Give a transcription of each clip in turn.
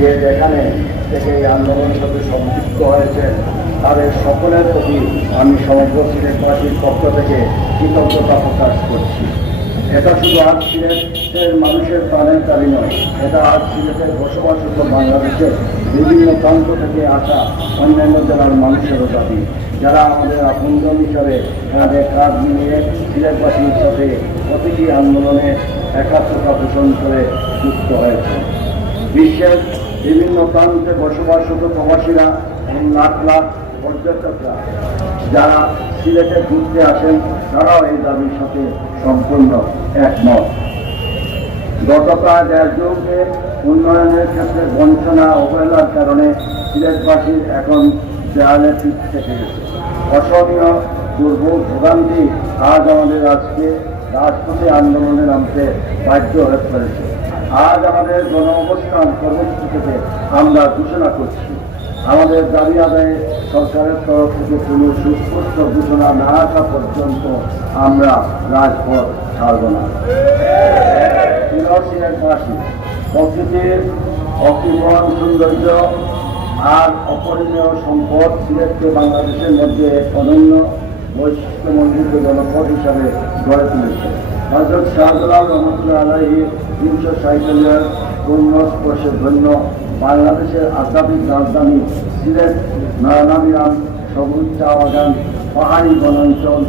যে যেখানে থেকে এই আন্দোলনের সাথে সম্পৃক্ত হয়েছে, তাদের সকলের প্রতি আমি সমগ্র সিলেটবাসীর পক্ষ থেকে কৃতজ্ঞতা প্রকাশ করছি। এটা শুধু আজ সিলেটের মানুষের প্রাণের দাবি নয়, এটা আজ সিলেটের বসবাসরত বাংলাদেশের বিভিন্ন প্রান্ত থেকে আসা অন্যান্য জেলার মানুষেরও দাবি। যারা আমাদের আপনজন হিসাবে তাদের কাজ নিয়ে সিলেটবাসীর সাথে প্রতিটি আন্দোলনে একাত্মতা পোষণ করে যুক্ত হয়েছে। বিশ্বের বিভিন্ন প্রান্তে বসবাসরত প্রবাসীরা এবং লাখ লাখ পর্যটকরা যারা সিলেটে ঘুরতে আসেন, তারাও এই দাবির সাথে সম্পূর্ণ একমত। গত প্রায় দেড় যুগে উন্নয়নের ক্ষেত্রে বঞ্চনা, অবহেলার কারণে সিলেটবাসীর এখন দেয়ালে পিঠ থেকে অসহনীয় দুর্ভোগ, ভোগান্তি আজ আমাদের আজকে রাজপথে আন্দোলনে নামতে বাধ্য হয়ে পড়েছে। আজ আমাদের গণ অবস্থান কর্মসূচি থেকে আমরা ঘোষণা করছি। আমাদের দাবি আদায়ে সরকারের তরফ থেকে কোনো সুস্পষ্ট ঘোষণা না আসা পর্যন্ত আমরা রাজপথ ছাড়ব না। প্রকৃতির অকৃপণ সৌন্দর্য আর অপরিমেয় সম্পদ সিলেটকে বাংলাদেশের মধ্যে অনন্য বৈশিষ্ট্যমণ্ডিত জনপদ হিসাবে গড়ে তুলেছে। হজরত শাহজালাল রহমতুল্লাহ আলাহি তিনশো সাইকেলের পূর্ণ স্পর্শে ধন্য বাংলাদেশের আধ্যাত্মিক রাজধানী সিলেট নয়নামিরাম সবুজ চা বাগান পাহাড়ি বনাঞ্চল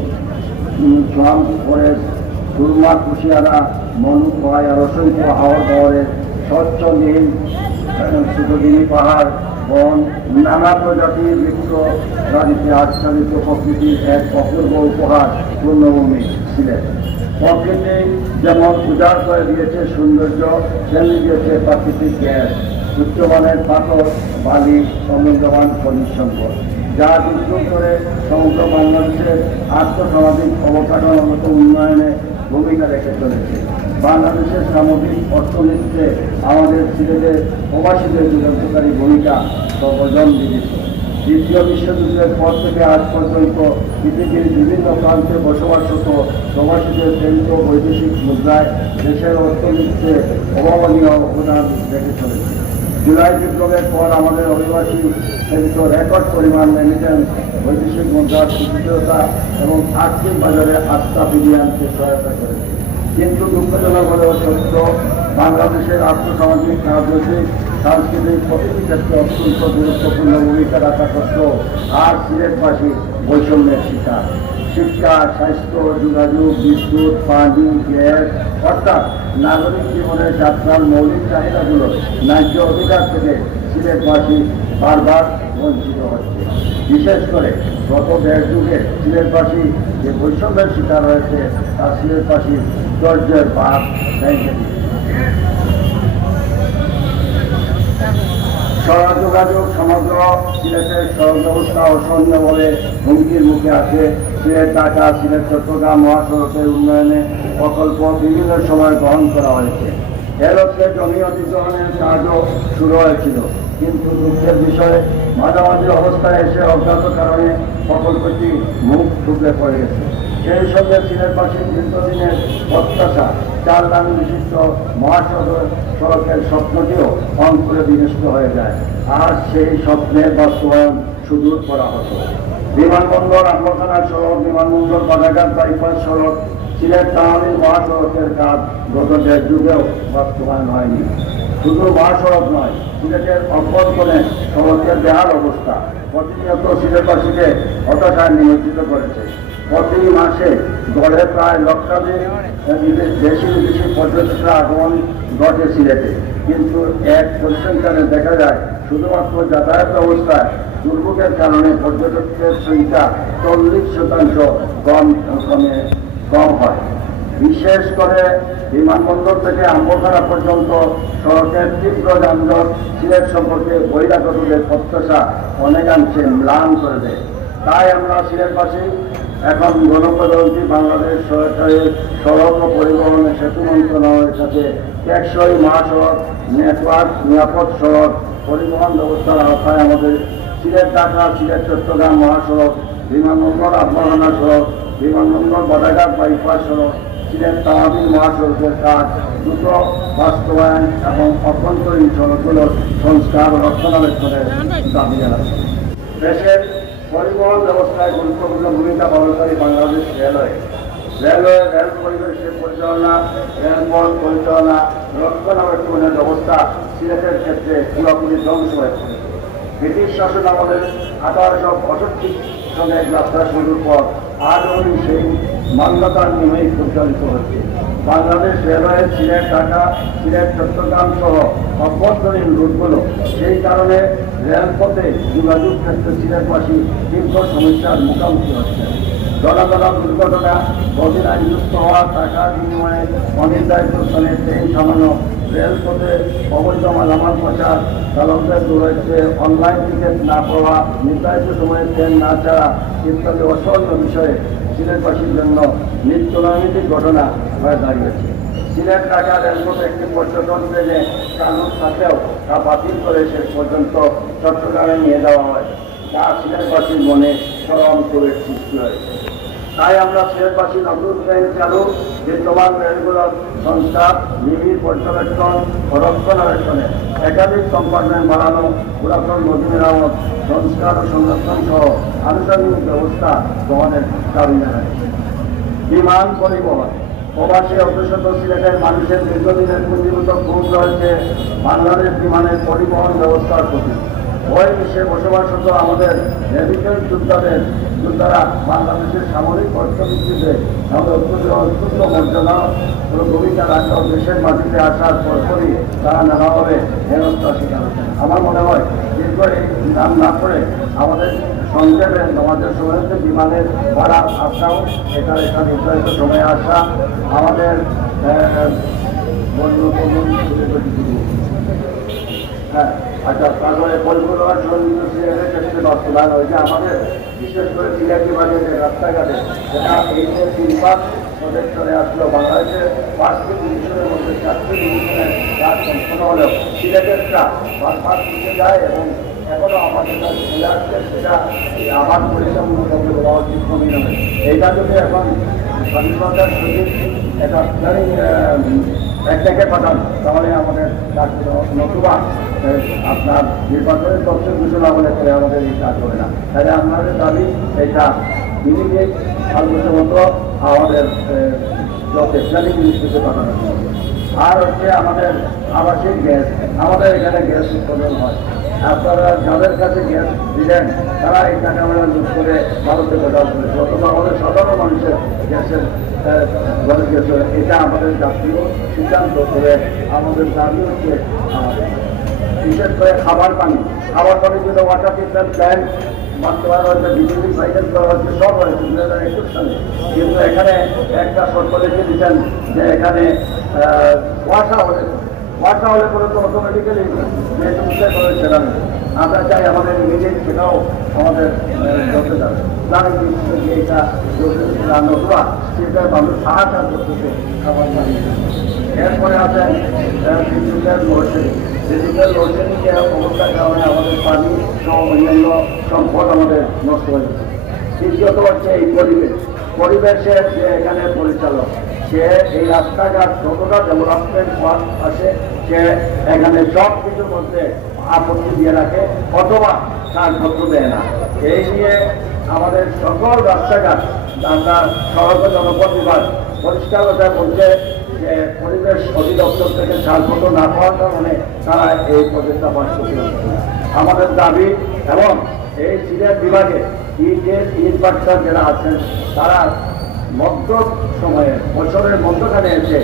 সোয়াম ফরেস্ট সুরমা কুশিয়ারা, মনু খোয়াই আর অসংখ্য হাওড় পাহাড়ের স্বচ্ছ নীল সুতদিনী পাহাড় বন নানা প্রজাতির বৃক্ষ রাজিতে আচ্ছাদিত প্রকৃতির এক অপূর্ব উপহার পূর্ণভূমি ছিলেন। প্রকৃতি যেমন উজাড় করে দিয়েছে সৌন্দর্য, তেমনি দিয়েছে প্রাকৃতিক গ্যাস, উচ্চমানের পাথর, বালি, সমুদ্রবান খনিজ সম্পদ, যা যুদ্ধ করে সমগ্র বাংলাদেশের আর্থসামাজিক অবকাঠামোগত উন্নয়নে ভূমিকা রেখে চলেছে। বাংলাদেশের সামগ্রিক অর্থনীতিতে আমাদের সিলেটের প্রবাসীদের যুগান্তকারী ভূমিকা সর্বজন বিদিত দ্বিতীয় বিশ্বযুদ্ধের পর থেকে আজ পর্যন্ত পৃথিবীর বিভিন্ন প্রান্তে বসবাসরত প্রবাসীদের কেন্দ্র বৈদেশিক মুদ্রায় দেশের অর্থনীতিতে অভাবনীয় অবদান রেখে চলেছে। জুলাই বিপ্লবের পর আমাদের অভিবাসী প্রেরিত রেকর্ড পরিমাণ রেমিটেন্স বৈদেশিক মুদ্রার সুস্থিরতা এবং আর্থিক বাজারে আস্থা ফিরিয়ে আনতে সহায়তা করেছে। কিন্তু দুঃখজনক হলেও সত্য, বাংলাদেশের আর্থসামাজিক, রাজনৈতিক, সাংস্কৃতিক প্রতিটি ক্ষেত্রে অত্যন্ত গুরুত্বপূর্ণ ভূমিকা রাখা সত্ত্বেও আর সিলেটবাসী বৈষম্যের শিকার। শিক্ষা, স্বাস্থ্য, যোগাযোগ, বিদ্যুৎ, পানি, গ্যাস, অর্থাৎ নাগরিক জীবনের যাত্রার মৌলিক চাহিদাগুলো ন্যায্য অধিকার থেকে সিলেটবাসী বারবার বঞ্চিত হচ্ছে। বিশেষ করে গত দেড় যুগে সিলেটবাসী যে বৈষম্যের শিকার হয়েছে, তা সিলেটবাসীর ধৈর্যের বাদ ভেঙে সড়ক যোগাযোগ সমগ্র সিলেটের সড়ক ব্যবস্থা অসহনীয় বলে হুমকির মুখে আছে। সিলেট ঢাকা, সিলেট চট্টগ্রাম, মহাসড়কের উন্নয়নে প্রকল্প বিভিন্ন সময় গ্রহণ করা হয়েছে। এর জমি অধিগ্রহণের কাজও শুরু হয়েছিল। কিন্তু দুঃখের বিষয়ে, মাঝামাঝি অবস্থায় এসে অজ্ঞাত কারণে প্রকল্পটি মুখ ঠুকলে পড়ে গেছে। সেই সঙ্গে সিলেটবাসীর দীর্ঘদিনের প্রত্যাশা চার লাইন বিশিষ্ট মহাসড়ক সড়কের স্বপ্নটিও অঙ্কুরে বিনষ্ট হয়ে যায়। আর সেই স্বপ্নের বাস্তবায়ন সুদূর করা হতো। বিমানবন্দর আম্বখানা সড়ক, বিমানবন্দর, বাজারঘাট, বাইপাস সড়ক সিলেট তাহলিল মহাসড়কের কাজ গত দেড় যুগেও বাস্তবায়ন হয়নি। শুধু মহাসড়ক নয়, সিলেটের অভ্যন্তরে সড়কের বেহাল অবস্থা প্রতিনিয়ত সিলেটবাসীকে হতাশায় নিয়োজিত করেছে। প্রতি মাসে গড়ে প্রায় লক্ষাধিক দেশি বিদেশি পর্যটকরা আগমন ঘটে সিলেটে। কিন্তু এক পরিসংখ্যানে দেখা যায়, শুধুমাত্র যাতায়াত ব্যবস্থায় দুর্ভোগের কারণে পর্যটকদের সংখ্যা চল্লিশ শতাংশ কম, কমে, কম হয়। বিশেষ করে বিমানবন্দর থেকে আম্বখানা পর্যন্ত সড়কের তীব্র যানজট সিলেট সম্পর্কে বহিরাগতদের প্রত্যাশা অনেকাংশে ম্লান করে দেয়। তাই আমরা সিলেটবাসী এখন গণপ্রজাতন্ত্রী বাংলাদেশ সরকারের সড়ক ও পরিবহন সেতু মন্ত্রণালয়ের সাথে টেকসই মহাসড়ক, নেটওয়ার্ক, নিরাপদ সড়ক পরিবহন ব্যবস্থার আওতায় আমাদের সিলেট ঢাকা, সিলেট চট্টগ্রাম মহাসড়ক, বিমানবন্দর আত্মহানা সড়ক, বিমানবন্দর বাদাঘাট বাইপাস সড়ক, সিলেট তামাবিল মহাসড়কের কাজ দ্রুত বাস্তবায়ন এবং অভ্যন্তরীণ সড়কগুলোর সংস্কার রক্ষণাবেক্ষণের দাবি জানাচ্ছে দেশের পরিবহন ব্যবস্থায় গুরুত্বপূর্ণ ভূমিকা পালন করে বাংলাদেশ রেলওয়ে। রেলওয়ে, রেল পরিবেশের পরিচালনা, রেলপথ পরিচালনা রক্ষণাবেক্ষণের ব্যবস্থা সিলেটের ক্ষেত্রে পুরোপুরি ধ্বংস হয়েছে ব্রিটিশ শাসন আমাদের আঠারোশো পঁয়ষট্টি সনে যাত্রা শুরুর পর আজ অবধি সেই মান্যতার নিয়েই পরিচালিত হচ্ছে। বাংলাদেশ রেলওয়ে, সিলেট, ঢাকা, সিলেট, চট্টগ্রাম সহ অভ্যন্তরীণ রুটগুলো সেই কারণে রেলপথে যোগাযোগ ক্ষেত্রে সিলেটবাসী তীব্র সমস্যার মুখোমুখি হচ্ছে। জনগণ দুর্ঘটনা বদিনায় যুক্ত হওয়া, টাকা বিনিময়ে অনির্ধারিত স্থানে ট্রেন থামানো, রেলপথে অবৈধ মালামাল প্রচার, চালকদের দৌড়াচ্ছে অনলাইন টিকিট না পাওয়া, নির্ধারিত সময়ে ট্রেন না ছাড়া ইত্যাদি অসহনীয় বিষয়ে সিলেটবাসীর জন্য নিত্য ঘটনা হয়ে দাঁড়িয়েছে। সিলেট ঢাকা রেলপথে একটি পর্যটন ট্রেনে কানুন থাকলেও তা বাতিল করে শেষ পর্যন্ত চট্টগ্রামে নিয়ে যাওয়া হয়। যা সিলেটবাসীর মনে চরম করে সৃষ্টি হয়েছে তাই আমরা সিলেটবাসী নতুন ট্রেন চালু, বিদ্যমান রেলগুলোর সংস্কার, নিবিড় পর্যবেক্ষণ ও রক্ষণাবেক্ষণে একাধিক কম্পার্টমেন্ট বাড়ানো পুরাতন নদী মেরামত সংস্কার ও সংরক্ষণ সহ আনুষঙ্গিক ব্যবস্থা গ্রহণের দাবি জানাচ্ছি বিমান পরিবহন প্রবাসী অগ্রসত সিলেটের মানুষের দীর্ঘদিনের পুঁজিভূত ক্ষোভ রয়েছে বাংলাদেশ বিমানের পরিবহন ব্যবস্থার প্রতি। ওই বিশ্বে বসবাসরত আমাদের মেডিকেল যোদ্ধাদের, যোদ্ধারা বাংলাদেশের সামরিক অর্থনীতিতে আমাদের অত্যন্ত অত্যন্ত মর্যাদা ভূমিকা রাখা দেশের মাটিতে আসার পরপরই তারা নানাভাবে হেনস্থা শিকার আমার মনে হয় দীর্ঘ এই নাম না করে আমাদের সংক্ষেপে আমাদের সময়ের বিমানের ভাড়া আসাও এটা এটা নির্ধারিত সময়ে আসা। আমাদের হ্যাঁ আচ্ছা তারপরে পরিকল্পনা সঞ্চিত সিলেটের ক্ষেত্রে বাস্তবায়ন হয়েছে আমাদের বিশেষ করে সিলেটি বাজারের রাস্তাঘাটে যেটা এই যে তিন পাঁচ প্রজেক্ট চলে আসলো বাংলাদেশের পাঁচটি ডিভিশনের মধ্যে চারটি ডিভিশনের কাজ সম্পূর্ণ হলেও সিলেটেরটা বারবার পিছিয়ে যায় এবং এখনও আমাদের সেটা আবার পরিশ্রমমূলকভাবে বলা উচিত এইটা যদি এখন স্বাধীনতার সহিত এটা জানি একটাকে পাঠান, তাহলে আমাদের নতুবা আপনার নির্বাচনের তথ্য ঘোষণা বলে করে আমাদের এই কাজ হবে না তাহলে আমাদের দাবি এটা ইমিডিয়েট মতো আমাদের প্ল্যানিং মিনিস্ট্রিতে পাঠানো হবে। আর হচ্ছে আমাদের আবাসিক গ্যাস, আমাদের এখানে গ্যাস উৎপাদন হয়। আপনারা যাদের কাছে গ্যাস দিলেন, তারা এই টাকা আমরা লুট করে ভারতে করেছে অথবা আমাদের সাধারণ মানুষের গ্যাসের ঘরে গেছে এটা আমাদের জাতীয় সিদ্ধান্ত করে আমাদের দাবি হচ্ছে বিশেষ করে খাবার পানি। খাবার পানির জন্য ওয়াটার ট্রিটমেন্ট প্ল্যান্ট বাস্তবায়ন হয়েছে বিজেপি করা হচ্ছে সব হয়েছে দু হাজার একুশ সালে। কিন্তু এখানে একটা লিখে দিচ্ছেন যে এখানে ওয়াসা হলে ওয়াসা হলে পরে তো অটোমেটিক্যালি যে সমস্যা করে সেটা নেই। আমরা চাই আমাদের ইমিডিয়েট সেটাও আমাদের মানুষ সাহায্য করতেছে খাবার এরপরে লোডশেডিংয়ের অবস্থার কারণে আমাদের পানি সহ অন্যান্য সম্পদ আমাদের নষ্ট হয়ে যাচ্ছে দ্বিতীয়ত হচ্ছে এই পরিবেশ। পরিবেশের যে এখানে পরিচালক সে এই রাস্তাঘাট যতটা ডেভেলপমেন্ট আসে সে এখানে সব কিছুর মধ্যে আপত্তি দিয়ে রাখে, অথবা কাগজপত্র দেয় না। এই নিয়ে আমাদের সকল রাস্তাঘাট, আমরা সড়ক ও জনপথ বিভাগ পরিষ্কারতা বলছে যে পরিবেশ অধিদপ্তর থেকে ছাড়পত্র না পাওয়ার কারণে তারা এই প্রজেক্টটা পাশ করতে আমাদের দাবি এবং এই সিলেট বিভাগে ইটের ইট যারা আছেন, তারা মধ্য সময়ে, বছরের মধ্যখানে এসে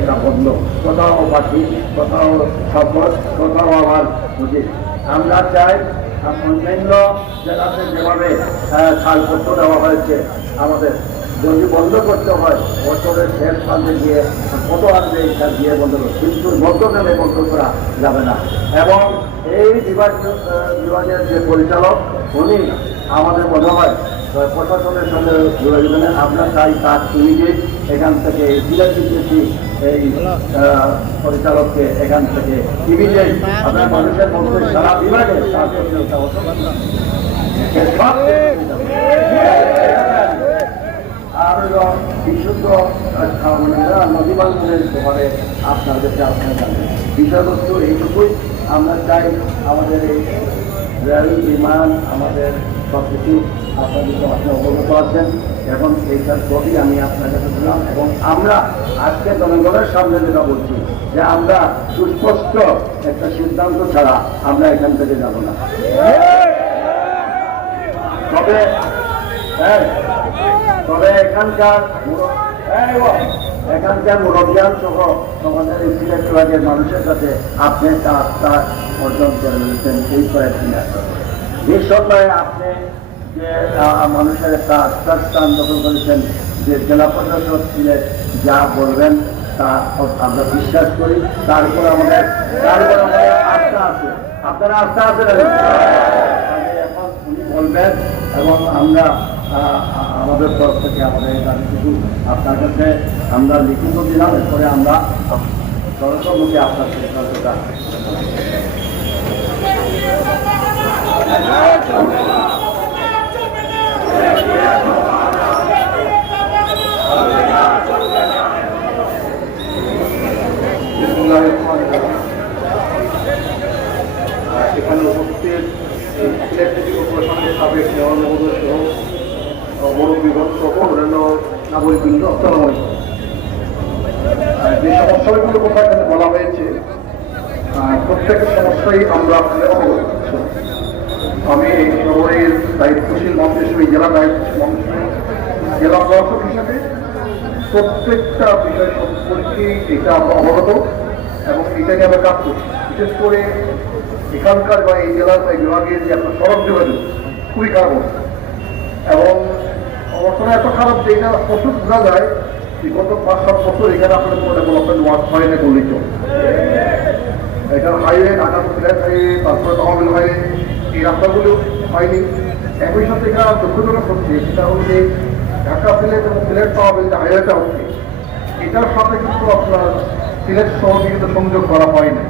এটা বন্ধ কোথাও পাখি কোথাও সফর কোথাও আবার উচিত। আমরা চাই অন্যান্য জেলাতে যেভাবে ছাড়পত্র দেওয়া হয়েছে, আমাদের যদি বন্ধ করতে হয়, বছরের শেষ প্রান্তে গিয়ে কত আসবে এটা দিয়ে বন্ধ করবে কিন্তু মধ্যখানে বন্ধ করা যাবে না। এবং এই বিভাগ বিভাগের যে পরিচালক, উনি আমাদের মনে হয় প্রশাসনের সঙ্গে যোগাযোগ করেন। আমরা চাই তার ইমিডিয়েট এখান থেকে জিলাপিসি এই আহ, পরিচালককে এখান থেকে ইমিডিয়েট আপনার মানুষের মধ্যে সারা বিভাগে তার বিশুদ্ধ নদী বান্ধবের ব্যাপারে আপনাদেরকে বিষয়বস্তু এইটুকুই। আমরা চাই আমাদের এই রেল বিমান আমাদের সব কিছু অবগত আছেন। এখন এইটার ছবি আমি আপনার কাছে দিলাম এবং আমরা আজকে জনগণের সামনে যেটা বলছি, যে আমরা সুস্পষ্ট একটা সিদ্ধান্ত ছাড়া আমরা এখান থেকে যাব না। তবে হ্যাঁ তবে এখানকার এখানকার মুরব্বিয়ান সহ আমাদের এই সিলেট বিভাগের মানুষের কাছে আপনি একটা আস্থা অর্জন করে নিয়েছেন এই কয়েকদিন আগে। নিঃসন্দেহে আপনি মানুষের একটা আস্থার দখল করেছেন, যে জেলা প্রশাসক সিলেট যা বলবেন, তা আমরা বিশ্বাস করি। তারপর আমাদের তারপর আমাদের আস্থা আছে। আপনারা আস্থা আছে এখন উনি বলবেন, এবং আমরা আমাদের তরফ থেকে আমাদের এখানে কিছু আপনার কাছে আমরা লিখিত দিলাম। এরপরে আমরা সরকারমুখে আপনার সিদ্ধান্তটা এখানে উপস্থিত ইলেকট্রিক কর্পোরেশনের সাবেক মেয়র মহোদয় সহ মুরব্বীগণ সহ অন্যান্য যে সমস্যাগুলোর কথা বলা হয়েছে? আহ, প্রত্যেকের সমস্যাই আমরা অবগত। আমি এই শহরের দায়িত্বশীল মন্ত্রী হিসেবে, জেলা দায়িত্বশীল মন্ত্রী জেলা প্রশাসক হিসেবে প্রত্যেকটা বিষয় সম্পর্কে এটা আমরা অবগত এবং এটা নিয়ে আমরা কাজ করছি। বিশেষ করে এখানকার বা এই জেলার বা বিভাগের যে একটা সড়ক যোগাযোগ, খুবই খারাপ অবস্থা। এবং অবস্থাটা এত খারাপ যে এটা প্রচুর বোঝা যায় যে গত পাঁচ, সাত বছর এখানে আপনাদের কোনো ডেভেলপমেন্ট ওয়ার্ক হয় না বললেই চলে এখানে হাইওয়ে ঢাকা সিলেট হাইওয়ে তারপরে তহবিল হাইওয়ে এই রাস্তাগুলো হয়নি। একই সাথে এখানে দুঃখজনক হচ্ছে সেটা যে ঢাকা সিলেট এবং সিলেট তহবিল যে হাইওয়েটা হচ্ছে। এটার সাথে কিন্তু আপনার সিলেট শহরকে কিন্তু সংযোগ করা হয়নি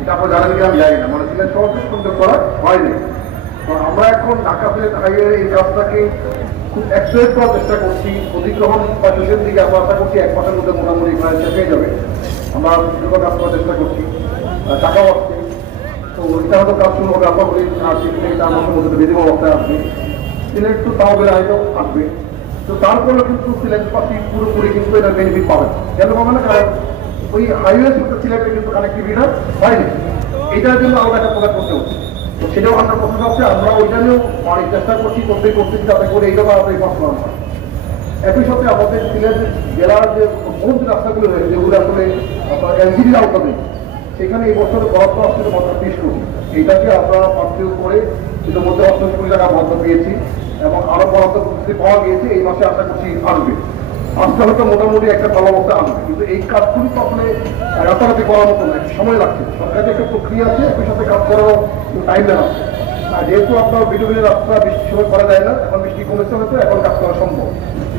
এটা আপনারা জানেন কি আমি জানি না মানে সিলেট শহরকে সংযোগ করা হয়নি তো আমরা এখন ঢাকা সিলেট হাইওয়ে এই রাস্তাকে খুব অ্যাক্সিলেট করার চেষ্টা করছি। অধিগ্রহণ বা শেষের দিকে আমরা আশা করছি এক মাসের মধ্যে মোটামুটি শেষ যাবে। আমরা করার চেষ্টা করছি। টাকাও আসছে। তো ওইটা হয়তো কাজ শুরু হবে আশা করি আর তিন থেকে চার মধ্যে বিধিব অবস্থায় আসবে সিলেট তো তাও হয়তো আসবে তো তারপরেও কিন্তু সিলেটবাসী পুরোপুরি কিন্তু এটা বেনিফিট পাবে কেন পাবে না কারণ ওই জন্য চেষ্টা করছি করতে একই সাথে আমাদের সিলেট জেলার যে বহু রাস্তাগুলো রয়েছে আসলে সেখানে এই বছর বরাদ্দ আসছিল মাত্র ত্রিশ কোটি এটাকে আমরা পার্থিব করে ইতিমধ্যে অষ্টআশি কোটি টাকা বরাদ্দ পেয়েছি এবং আরও বরাদ্দ পাওয়া গিয়েছে, এই মাসে আশা করছি আসবে। আজকে হয়তো মোটামুটি একটা ভালো অবস্থা আসবে, কিন্তু এই কাজগুলি তো আসলে রাতারাতি করার মতো না সময় লাগছে। সরকারের একটা প্রক্রিয়া আছে, একই সাথে কাজ করারও টাইম দেওয়া যেহেতু আপনার বিটু বিলের রাস্তা বৃষ্টি সময় করা যায় না, এখন বৃষ্টি কমেছে হয়তো, এখন কাজ করা সম্ভব।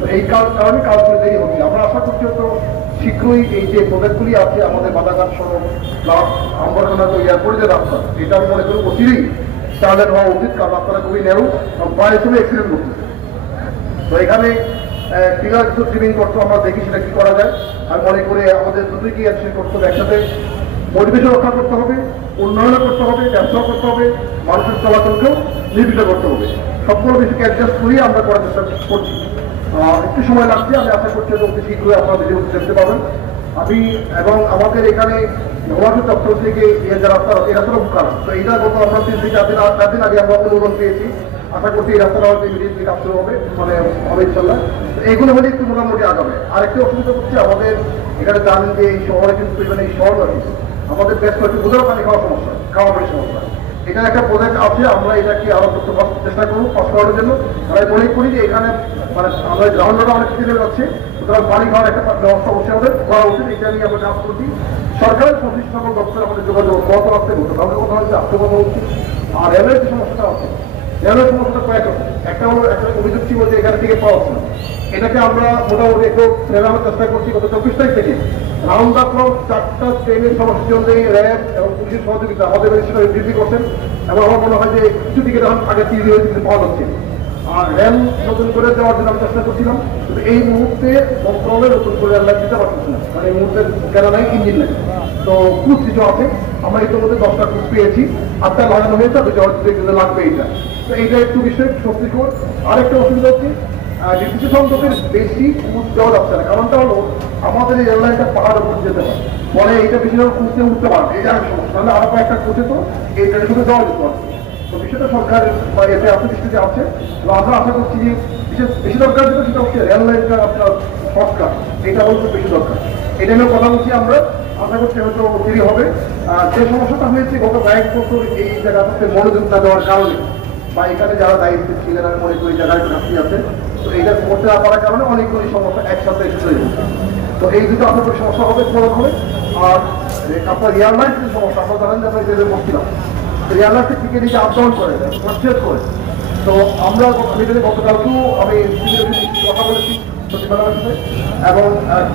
এই কার- কারণে কাজগুলো দেরি হচ্ছে। আমরা আশা করছি হয়তো শীঘ্রই এই যে প্রজেক্টগুলি আছে, আমাদের বাধাঘাট সড়ক প্লাস আম্বরখানা তো এয়ারপোর্টে যে রাস্তা, এটা আমি মনে করি অচিরেই চার্জার হওয়া উচিত, কারণ রাস্তাটা খুবই নেরু প্রায় সময় অ্যাক্সিডেন্ট করতেছে তো এখানে ফিগার কিছু ট্রিমিং করতে আমরা দেখি সেটা কি করা যায়। আমি মনে করি আমাদের দুটোই কি অ্যাকশন করতে হবে। একসাথে পরিবেশ রক্ষা করতে হবে। উন্নয়ন করতে হবে, ব্যবসা করতে হবে, মানুষের চলাচলকেও নির্বিত করতে হবে। সবগুলো বিষয়কে অ্যাডজাস্ট করিয়ে আমরা করার চেষ্টা করছি। একটু সময় লাগছে, আমি আশা করছি অতি শীঘ্রই আপনারা ভিডিও দেখতে পাবেন। আমি এবং আমাদের এখানে যোগাযোগ দপ্তর থেকে এই যে রাস্তা রাস্তাটা খুব খারাপ তো এইটা গত আমরা তিন থেকে চার দিন চার আগে আমরা অনুমোদন পেয়েছি। আশা করছি এই রাস্তাটা হয়তো ইমিডিয়েটলি কাজ শুরু হবে মানে হবে ইনশাল্লাহ। তো এইগুলো হলে একটু মোটামুটি আগাবে। আরেকটি অসুবিধা হচ্ছে আমাদের এখানে জানেন যে এই শহরে কিন্তু এখানে এই শহর নয় আমাদের বেশ কয়েকটি বোঝাও পানি খাওয়ার সমস্যা খাওয়া পানির সমস্যা। এখানে একটা প্রজেক্ট আছে, আমরা এটাকে আরও করতে চেষ্টা করব পাস জন্য। আমরা মনে করি যে এখানে মানে আমাদের গ্রাউন্ডটা অনেক কিছু যাচ্ছে, সুতরাং পানি খাওয়ার একটা ব্যবস্থা অবশ্যই আমাদের করা উচিত, এটা নিয়ে আমরা কাজ করছি। সরকারের পঁচিশ সকল দপ্তরে আমাদের যোগাযোগ কত রাখতে হতো আমাদের কথা হচ্ছে আজকে কথা হচ্ছে আর রেলের যে সমস্যাটা আছে রেলের সমস্যাটা কয়েক একটা হলো, একটা অভিযোগ ছিল যে এখানে থেকে পাওয়া না। এটাকে আমরা মোটামুটি একটু ফেরানোর চেষ্টা করছি গত চব্বিশ তারিখ থেকে। রাউন্ড ক্লক চারটা ট্রেনের সমস্যার জন্য র্যাব এবং পুলিশের সহযোগিতা আমাদের সেটা বৃদ্ধি করছেন এবং আমার মনে হয় যে কিছু দিকে যখন আগে তৈরি হয়েছে পাওয়া যাচ্ছে। আর রেল নতুন করে দেওয়ার জন্য আমি চেষ্টা করছিলাম, কিন্তু এই মুহূর্তে মন্ত্রণালয় নতুন করে লাইন দিতে পারতেছে না। মানে এই মুহূর্তে কেন নাই, ইঞ্জিন নাই। তো কুচ কিছু আছে, আমরা ইতিমধ্যে দশটা কুচ পেয়েছি, আটটা লাগানো হয়েছে দুটো হচ্ছে লাগবে এইটা। তো এইটা একটু বিষয় শক্তিকর আরেকটা অসুবিধা হচ্ছে ডিসিশন সংযোগের বেশি দেওয়া যাচ্ছে না। কারণটা হলো, আমাদের এই রেললাইনটা পাহাড় উপর যেতে হয় ফলে এইটা বেশি কুচে উঠতে পারে এই জায়গায় সমস্যা নাহলে আরও কয়েকটা কুচে তো এই ট্রেনগুলো দেওয়া যেত আর কি। তো বিষয়টা সরকারের বা এতে আছে দৃষ্টিতে আছে আমরা আশা করছি যে বিশেষ বেশি দরকার যেটা সেটা হচ্ছে রেল লাইনটা আপনার সংস্কার এটা হচ্ছে বেশি দরকার। এটা নিয়ে কথা বলছি আমরা। আশা করছি হয়তো দেরি হবে। আর যে সমস্যাটা হয়েছে, গত কয়েক বছর এই জায়গাটাতে মনোযোগ না দেওয়ার কারণে বা এখানে যারা দায়িত্বে ছিলেন, আমি মনে করি জায়গায় ঘাটতি আছে তো এইটা করতে না পারার কারণে অনেকগুলি সমস্যা একসাথে চলে তো এই দুটো করি সমস্যা হবে সমাধান হবে। আর আপনার এয়ারলাইন যে সমস্যা, আপনারা জানেন যে আমরা রেলে বসছিলাম এয়ারলাইনকে টিকে নিয়ে আপ ডাউন করে ফ্লাকচুয়েট করে। তো আমরা মিডিলে গতকালকেও আমি কথা বলেছি সচিবালয়ের সাথে এবং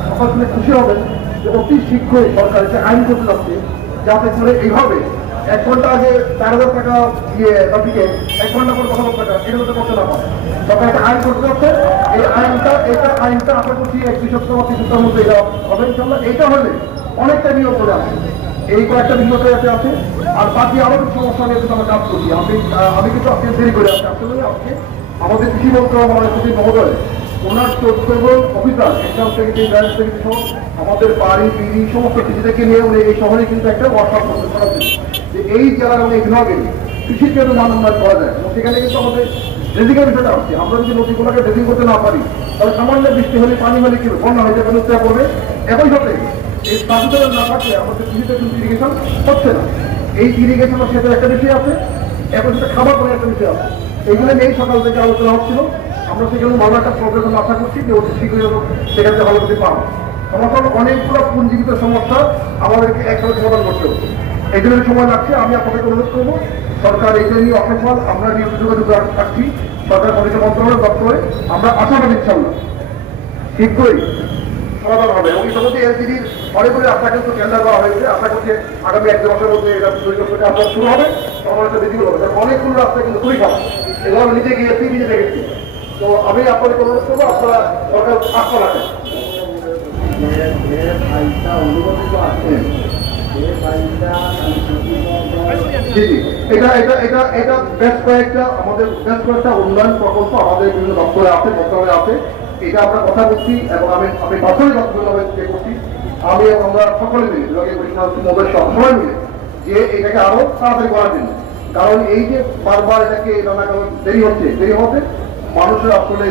সকাল খুশি হবেন যে অতি শীঘ্রই সরকার যে আইন করতে যাচ্ছে, যাতে করে এইভাবে এক ঘণ্টা আগে চার হাজার টাকা ইয়ে টিকিট এক ঘণ্টা পর কথা টাকা এটা তো করতে না পারে সরকার একটা আইন করতে যাচ্ছে এই আইনটা এটা আইনটা আশা করছি এক দুই সপ্তাহ তিন সপ্তাহের মধ্যে এটা হবে ইনশাল্লাহ এইটা হলে অনেকটা নিয়োগ করে আছে এই কয়েকটা বিষয় যাতে আছে আর বাকি আরও সমস্যা নিয়ে আমরা কাজ করছি আমি আমি কিন্তু আজকে দেরি করে আসছি। আসলে আজকে আমাদের কৃষি মন্ত্রণালয় সচিব মহোদয়, ওনার চোদ্দ জন অফিসার, এক্সাম সেক্রেটারি, ব্রাঞ্চ সহ আমাদের বাড়ি, বিড়ি, সমস্ত কিছু থেকে নিয়ে উনি এই শহরে কিন্তু একটা ওয়ার্কশপ করতে করাচ্ছেন যে এই এবং এই বিভাগে কৃষির জন্য মান উন্নয়ন করা যায়। সেখানে কিন্তু আমাদের ড্রেজিংয়ের বিষয়টা আসছে আমরা যদি নদীগুলোকে ড্রেজিং করতে না পারি, তাহলে সামান্য বৃষ্টি হলে, পানি হলে কি? বন্যা হয়ে যাবে নদীতে পড়বে। একই সাথে এই স্থাপিতরা না থাকলে আমাদের কৃষিতে কিন্তু ইরিগেশন হচ্ছে না। এই ইরিগেশনের সাথে একটা বিষয় আছে এখন সেটা খাবার পরে একটা বিষয় আছে। এইগুলো নিয়েই সকাল থেকে আলোচনা হচ্ছিল। আমরা সেখানে ভালো একটা প্রোগ্রাম আশা করছি যে অতি শীঘ্রই আমরা সেখান থেকে ভালো করতে পারব হলো অনেকগুলো পুঞ্জীবিত সমস্যা আমাদেরকে একসাথে সমাধান করতে হবে জন্য সময় লাগছে, আমি আপনাদের অনুরোধ করব, সরকার এই নিয়ে অসফল আমরা নিয়মিত যোগাযোগ রাখছি, সরকার পরিষদ মন্ত্রণালয় দপ্তরে, আমরা আশা আশাবাদী ইনশাল্লাহ শীঘ্রই সমাধান হবে। এবং ইতিমধ্যে এলজিডির অনেকগুলি আশা কিন্তু টেন্ডার করা হয়েছে। আশা করছি আগামী এক মাসের মধ্যে এটা করতে আপনার শুরু হবে। তখন একটা বিধিগুলো হবে। অনেকগুলো রাস্তা কিন্তু খুবই খারাপ। এগুলো আমি নিজে গিয়েছি নিজে দেখেছি। তো আমি আপনাদের অনুরোধ করব, আপনারা সরকার আস্থা রাখেন অনুমোদিত আছে। এটা এটা এটা এটা বেশ কয়েকটা, আমাদের বেশ কয়েকটা উন্নয়ন প্রকল্প আমাদের বিভিন্ন দপ্তরে আছে মন্ত্রণালয়ে আছে। এটা আমরা কথা বলছি এবং আমি আমি করছি। আমি আমরা সকলে মিলে মিলে, যে এটাকে আরও তাড়াতাড়ি করার জন্য। কারণ এই যে বারবার এটাকে নানা কারণ দেরি হচ্ছে, দেরি হতে মানুষের আসলে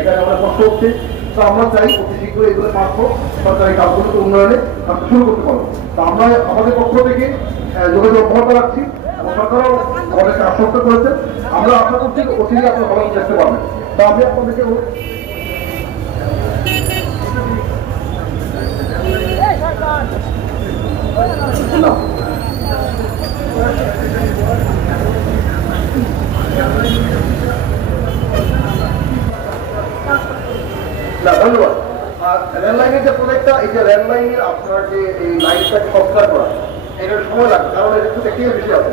এখানে আমরা কষ্ট হচ্ছে। তো আমরা চাই অতি এগুলো পাঠ হোক, সরকারি কাজগুলোকে উন্নয়নে আমরা শুরু করতে পারব। তো আমরা আমাদের পক্ষ থেকে যোগাযোগ অব্যাহত রাখছি। সরকারও আমাদেরকে আশ্বস্ত করেছে। আমরা আশা করছি অচিরে আপনারা ভালো দেখতে পাবেন তা আমি আপনাদেরকে অনুরোধ- না না ধন্যবাদ আর রেল লাইনের যে প্রজেক্টটা এই যে রেল আপনার যে এই লাইনটাকে সংস্কার করা, এটার সময় লাগে কারণ এটা একটু টেকনিক্যাল বিষয় আছে।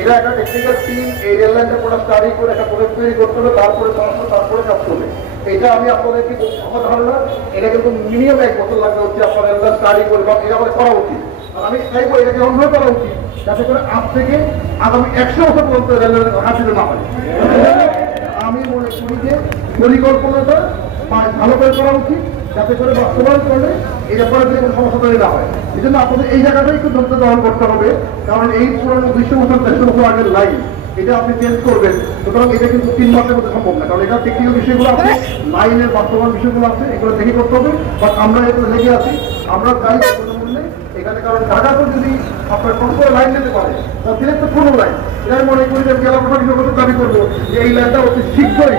এটা একটা টেকনিক্যাল টিম এই রেল লাইনটা পুরো স্টাডি করে একটা প্রজেক্ট তৈরি করতে হবে, তারপরে সমস্ত তারপরে কাজ করবে। এটা আমি আপনাদেরকে আমার ধারণা, এটা কিন্তু মিনিমাম এক বছর লাগবে হচ্ছে আপনার রেল স্টাডি করে, বা এটা আমাদের করা উচিত। আর আমি চাইব এটাকে অন্য করা উচিত, যাতে করে আজ থেকে আগামী একশো বছর পর্যন্ত রেল লাইন হাসিল না হয়। আমি মনে করি যে পরিকল্পনাটা ভালো করে করা উচিত। যাতে করে বাস্তবায়ন করলে এই ব্যাপারে যদি কোনো সমস্যা তৈরি না হয়। এই জন্য আপনাদের এই জায়গাটাই একটু ধৈর্য ধারণ করতে হবে। কারণ এই পুরনো দুইশো বছর দেড়শো বছর আগের লাইন এটা আপনি চেঞ্জ করবেন। সুতরাং এটা কিন্তু তিন মাসের মধ্যে সম্ভব না। কারণ এটা টেকনিক্যাল বিষয়গুলো আছে লাইনের বাস্তবায়ন বিষয়গুলো আছে এগুলো দেখে করতে হবে। বাট আমরা এগুলো লেগে আছি। আমরা চাই এখানে কারণ ঢাকাতে যদি আপনার কোনো লাইন নিতে পারে তাহলে তো কোনো লাইন এটা আমি মনে করি যে জেলা প্রশাসন হিসেবে দাবি করব যে এই লাইনটা অতি শীঘ্রই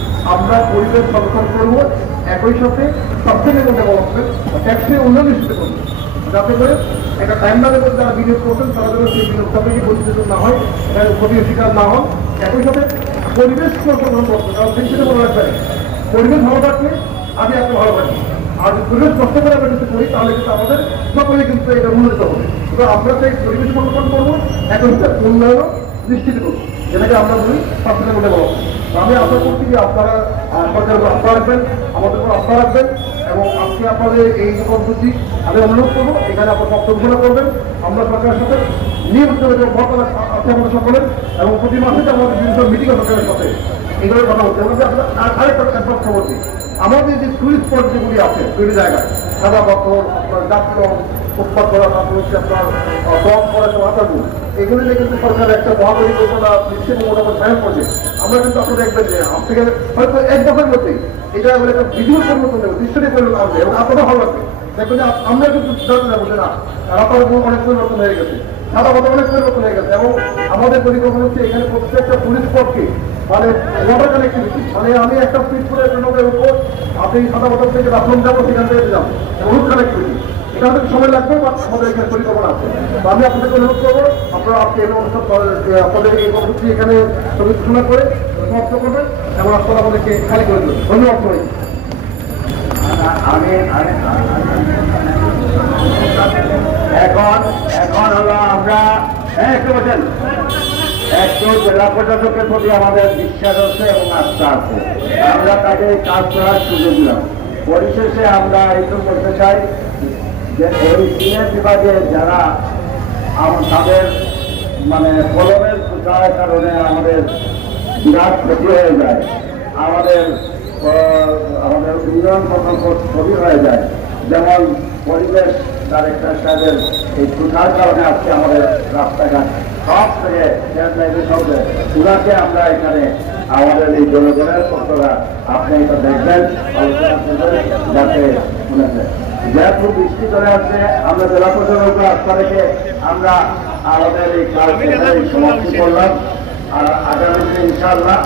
আমরা পরিবেশ সংরক্ষণ করব, একই সাথে সাস্টেনেবল ডেভেলপমেন্ট ট্যাক্সের উন্নয়ন নিশ্চিত করব। যাতে করে একটা টাইম লাইনের মধ্যে যারা বিনিয়োগ করছেন, তারা যেন সেই বিনিয়োগটা থেকে বঞ্চিত না হয় এখানে ক্ষতির শিকার না হন। একই সাথে পরিবেশ সংরক্ষণ করতে কারণ সেই ক্ষেত্রে মনে রাখবেন পরিবেশ ভালো থাকলে আমি এত ভালো থাকি। আর পরিবেশ নষ্ট করে আমরা কিছু করি, তাহলে কিন্তু আমাদের সকলে কিন্তু এটা মূল্যিত হবে। তো আমরা সেই পরিবেশ সংরক্ষণ করব, একই সাথে উন্নয়নও নিশ্চিত করব। যেটাকে আমরা বলি সাস্টেনেবল ডেভেলপমেন্ট তো আমি আশা করছি যে আপনারা সরকারের উপর আস্থা রাখবেন, আমাদের উপর আস্থা রাখবেন এবং আজকে আপনাদের এই যে কর্মসূচি আমি অনুরোধ করব, এখানে আপনার বক্তব্য ঘোষণা করবেন। আমরা সরকারের সাথে নিয়মিত আছে আমাদের সকলের, এবং প্রতি মাসে আমাদের বিভিন্ন মিটিং সরকারের সাথে এইভাবে কথা হচ্ছে আর- আরেকটা একবার খবর দিই। আমাদের যে টুরিস্ট স্পট যেগুলি আছে, বিভিন্ন জায়গায়, সাদা পাথর, আপনার ডাক্তর ফুটপাত করা তারপর হচ্ছে আপনার দম করা মাথাগু এগুলিতে কিন্তু সরকার একটা এবং মোটামুটি করছে। আমরা কিন্তু আপনারা দেখবেন যে থেকে হয়তো এক মধ্যেই এটা বলে একটা পরিবর্তন দেবো দৃশ্যটি পরিবর্তন আসবে এবং ভালো লাগবে। দেখবেন যে আমরা কিন্তু না অনেক পরিবর্তন হয়ে গেছে অনেক পরিবর্তন হয়ে গেছে, এবং আমাদের পরিকল্পনা হচ্ছে এখানে প্রত্যেকটা পুলিশ স্পটকে মানে ওয়াটার কানেক্টিভিটি মানে আমি একটা স্পিড করে উপর, আপনি সাদা পাতা থেকে রাফলং যাব, সেখান থেকে যাব রুট কানেক্টিভিটি এটা সময় লাগবে বা আমাদের এখানে পরিকল্পনা আছে। তো আমি আপনাদেরকে অনুরোধ করব আপনারা আজকে এই অনুষ্ঠান আপনাদের এই কর্মসূচি এখানে ঘোষণা করে সমাপ্ত করবেন এবং আপনারা আমাদেরকে খালি করে দেবেন। ধন্যবাদ সবাই এখন এখন হলো আমরা হ্যাঁ, একটু বলছেন একটু জেলা প্রশাসকের প্রতি আমাদের বিশ্বাস আছে এবং আস্থা আছে। আমরা তাকে কাজ করার সুযোগ দিলাম। পরিশেষে আমরা একটু বলতে চাই যে এই সিনিয়র বিভাগে যারা তাদের মানে কলমের যার কারণে আমাদের বিরাট ক্ষতি হয়ে যায়, আমাদের আমাদের উন্নয়ন প্রকল্প স্থবির হয়ে যায়। যেমন পরিবেশ ডাইরেক্টর সাহেবের এই তুষার কারণে আজকে আমাদের রাস্তাঘাট সব থেকে আমরা এখানে আমাদের এই জনগণের পক্ষরা আপনি এটা দেখবেন, আলোচনা করবেন, যাতে শুনেছে যেহেতু বৃষ্টি চলে আসছে আমরা জেলা প্রশাসনের উপর আস্থা রেখে আমরা আমাদের এই কাজ সমাপ্তি করলাম। আর আগামী দিনে ইনশাআল্লাহ